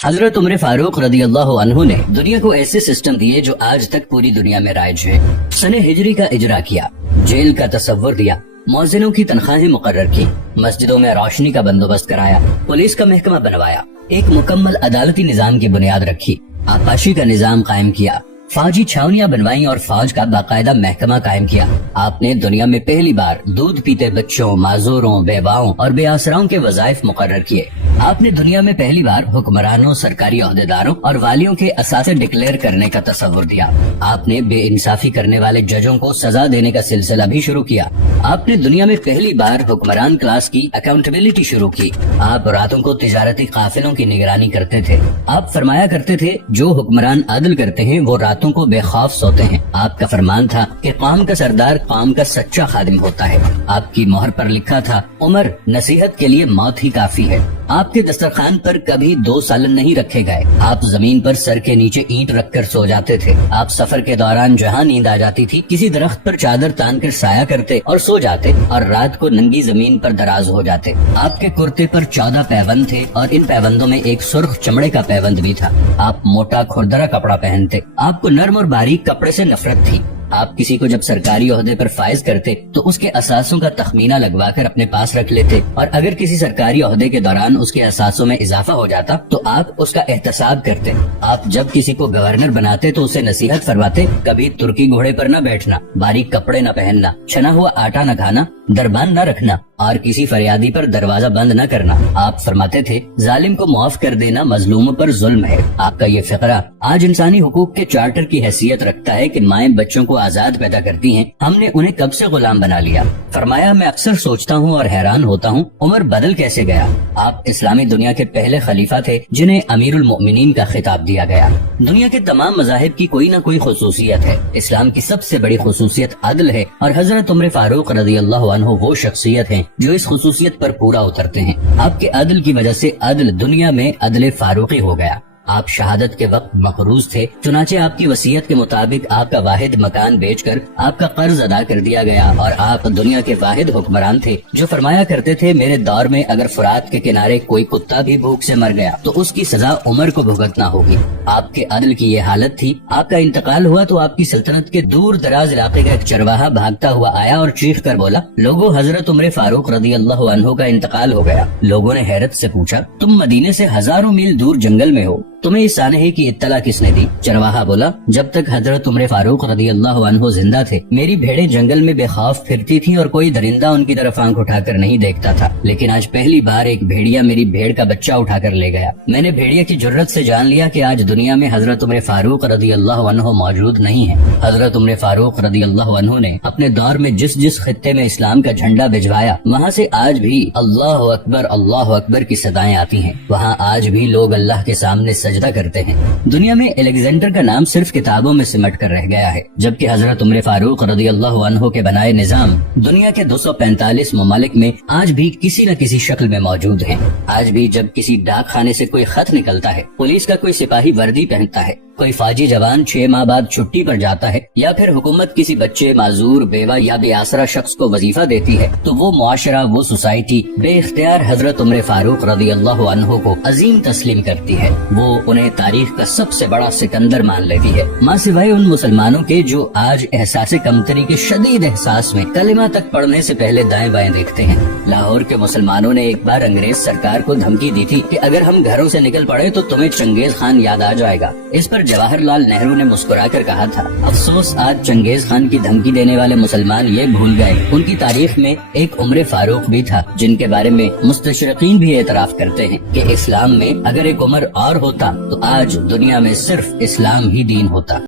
حضرت عمر فاروق رضی اللہ عنہ نے دنیا کو ایسے سسٹم دیے جو آج تک پوری دنیا میں رائج ہے۔ سن ہجری کا اجرا کیا، جیل کا تصور دیا، مؤذنوں کی تنخواہیں مقرر کی، مسجدوں میں روشنی کا بندوبست کرایا، پولیس کا محکمہ بنوایا، ایک مکمل عدالتی نظام کی بنیاد رکھی، آبپاشی کا نظام قائم کیا، فوجی چھاونیاں بنوائیں اور فوج کا باقاعدہ محکمہ قائم کیا۔ آپ نے دنیا میں پہلی بار دودھ پیتے بچوں، معذوروں، بیواؤں اور بے آسراؤں کے وظائف مقرر کیے۔ آپ نے دنیا میں پہلی بار حکمرانوں، سرکاری عہدیداروں اور والیوں کے اثاثے ڈکلیئر کرنے کا تصور دیا۔ آپ نے بے انصافی کرنے والے ججوں کو سزا دینے کا سلسلہ بھی شروع کیا۔ آپ نے دنیا میں پہلی بار حکمران کلاس کی اکاؤنٹیبلٹی شروع کی۔ آپ راتوں کو تجارتی قافلوں کی نگرانی کرتے تھے۔ آپ فرمایا کرتے تھے جو حکمران عدل کرتے ہیں وہ راتوں کو بے خوف سوتے ہیں۔ آپ کا فرمان تھا کہ قوم کا سردار قوم کا سچا خادم ہوتا ہے۔ آپ کی مہر پر لکھا تھا عمر نصیحت کے لیے موت ہی کافی ہے۔ آپ کے دسترخوان پر کبھی 2 سالن نہیں رکھے گئے۔ آپ زمین پر سر کے نیچے اینٹ رکھ کر سو جاتے تھے۔ آپ سفر کے دوران جہاں نیند آ جاتی تھی کسی درخت پر چادر تان کر سایہ کرتے اور سو جاتے اور رات کو ننگی زمین پر دراز ہو جاتے۔ آپ کے کرتے پر 14 پیوند تھے اور ان پیوندوں میں ایک سرخ چمڑے کا پیوند بھی تھا۔ آپ موٹا کھردرا کپڑا پہنتے۔ آپ کو نرم اور باریک کپڑے سے نفرت تھی۔ آپ کسی کو جب سرکاری عہدے پر فائز کرتے تو اس کے اثاثوں کا تخمینہ لگوا کر اپنے پاس رکھ لیتے اور اگر کسی سرکاری عہدے کے دوران اس کے اثاثوں میں اضافہ ہو جاتا تو آپ اس کا احتساب کرتے۔ آپ جب کسی کو گورنر بناتے تو اسے نصیحت فرماتے کبھی ترکی گھوڑے پر نہ بیٹھنا، باریک کپڑے نہ پہننا، چھنا ہوا آٹا نہ کھانا، دربان نہ رکھنا اور کسی فریادی پر دروازہ بند نہ کرنا۔ آپ فرماتے تھے ظالم کو معاف کر دینا مظلوموں پر ظلم ہے۔ آپ کا یہ فقرہ آج انسانی حقوق کے چارٹر کی حیثیت رکھتا ہے کہ مائیں بچوں کو آزاد پیدا کرتی ہیں، ہم نے انہیں کب سے غلام بنا لیا۔ فرمایا میں اکثر سوچتا ہوں اور حیران ہوتا ہوں عمر بدل کیسے گیا۔ آپ اسلامی دنیا کے پہلے خلیفہ تھے جنہیں امیر المؤمنین کا خطاب دیا گیا۔ دنیا کے تمام مذاہب کی کوئی نہ کوئی خصوصیت ہے، اسلام کی سب سے بڑی خصوصیت عدل ہے اور حضرت عمر فاروق رضی اللہ عنہ وہ شخصیت ہیں جو اس خصوصیت پر پورا اترتے ہیں۔ آپ کے عدل کی وجہ سے عدل دنیا میں عدل فاروقی ہو گیا۔ آپ شہادت کے وقت مقروض تھے، چنانچہ آپ کی وصیت کے مطابق آپ کا واحد مکان بیچ کر آپ کا قرض ادا کر دیا گیا اور آپ دنیا کے واحد حکمران تھے جو فرمایا کرتے تھے میرے دور میں اگر فرات کے کنارے کوئی کتا بھی بھوک سے مر گیا تو اس کی سزا عمر کو بھگتنا ہوگی۔ آپ کے عدل کی یہ حالت تھی۔ آپ کا انتقال ہوا تو آپ کی سلطنت کے دور دراز علاقے کا ایک چرواہا بھاگتا ہوا آیا اور چیخ کر بولا لوگوں حضرت عمر فاروق رضی اللہ عنہ کا انتقال ہو گیا۔ لوگوں نے حیرت سے پوچھا تم مدینے سے ہزاروں میل دور جنگل میں ہو، تمہیں اس سانحے کی اطلاع کس نے دی؟ چرواہا بولا جب تک حضرت عمر فاروق رضی اللہ عنہ زندہ تھے میری بھیڑیں جنگل میں بے خوف پھرتی تھیں اور کوئی درندہ ان کی طرف آنکھ اٹھا کر نہیں دیکھتا تھا، لیکن آج پہلی بار ایک بھیڑیا میری بھیڑ کا بچہ اٹھا کر لے گیا۔ میں نے بھیڑیا کی جرت سے جان لیا کہ آج دنیا میں حضرت عمر فاروق رضی اللہ عنہ موجود نہیں ہے۔ حضرت عمر فاروق رضی اللہ عنہ نے اپنے دور میں جس خطے میں اسلام کا جھنڈا بھجوایا وہاں سے آج بھی اللہ اکبر کی صدائیں آتی ہیں، وہاں آج بھی لوگ اللہ کے سامنے سجدہ کرتے ہیں۔ دنیا میں الیگزینڈر کا نام صرف کتابوں میں سمٹ کر رہ گیا ہے، جبکہ حضرت عمر فاروق رضی اللہ عنہ کے بنائے نظام دنیا کے 245 ممالک میں آج بھی کسی نہ کسی شکل میں موجود ہیں۔ آج بھی جب کسی ڈاک خانے سے کوئی خط نکلتا ہے، پولیس کا کوئی سپاہی وردی پہنتا ہے، کوئی فوجی جوان 6 ماہ بعد چھٹی پر جاتا ہے یا پھر حکومت کسی بچے، معذور، بیوہ یا بے آسرا شخص کو وظیفہ دیتی ہے تو وہ معاشرہ، وہ سوسائٹی بے اختیار حضرت عمر فاروق رضی اللہ عنہ کو عظیم تسلیم کرتی ہے۔ وہ انہیں تاریخ کا سب سے بڑا سکندر مان لیتی ہے، ماں سوائے ان مسلمانوں کے جو آج احساس کمتری کے شدید احساس میں کلمہ تک پڑھنے سے پہلے دائیں بائیں دیکھتے ہیں۔ لاہور کے مسلمانوں نے ایک بار انگریز سرکار کو دھمکی دی تھی کہ اگر ہم گھروں سے نکل پڑے تو تمہیں چنگیز خان یاد آ جائے گا۔ اس پر جواہر لال نہرو نے مسکرا کر کہا تھا افسوس آج چنگیز خان کی دھمکی دینے والے مسلمان یہ بھول گئے ان کی تاریخ میں ایک عمر فاروق بھی تھا جن کے بارے میں مستشرقین بھی اعتراف کرتے ہیں کہ اسلام میں اگر ایک عمر اور ہوتا تو آج دنیا میں صرف اسلام ہی دین ہوتا۔